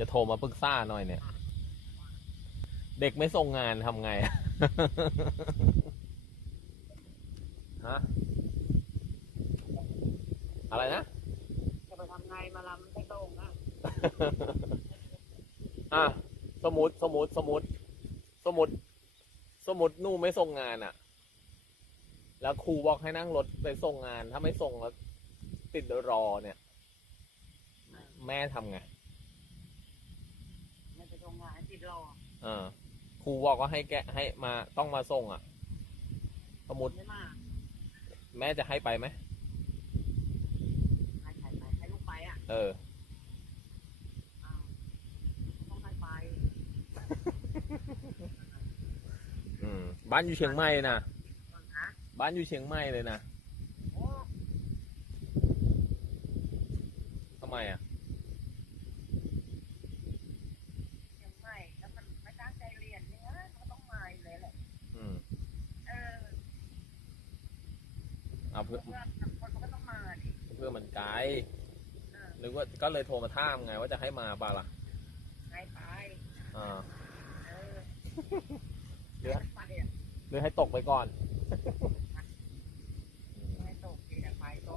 จะโทรมาปรึกษาหน่อยเนี่ย เด็กไม่ส่งงานทำไง ฮะ อะไรนะ จะไปทำไงมาลำไม่ตรงอะ อะ สมมติสมมติสมมติสมมติสมมติหนู่ไม่ส่งงานอะ แล้วครูบอกให้นั่งรถไปส่งงาน ถ้าไม่ส่งแล้วติดรอเนี่ย แม่ทำไงไม่ ไปทำงานติดรอเออครูบอกว่าให้แกะให้มาต้องมาส่งอะ สมมติไม่มาแม่จะให้ไปไหมให้ใครไปให้ลูกไปอะเออ อ้าวต้องให้ไปอืม บ้านอยู่เชียงใหม่นะก่อนนะบ้านอยู่เชียงใหม่เลยนะโอ้ทำไมอะ ยังไม่แล้วมันไม่ตั้งใจเรียนเนี่ยมันต้องมาอยู่เลยแหละ อืม เออ เอาเพื่อเพื่อนคนเขาก็ต้องมาดิเพื่อมันไกลเออหรือว่าก็เลยโทรมาท่ามไงว่าจะให้มาป่ะล่ะให้ไปอ่าเออเดี๋ยวไปอะหรือให้ตกไปก่อนให้ตกทีอะไปก็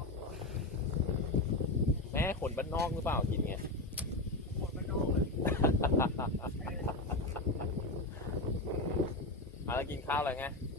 แม่ขนบ้านนอกหรือเปล่ากินไงหมดมันโดนเลยเออเอาแล้วกินข้าวอะไรไงเ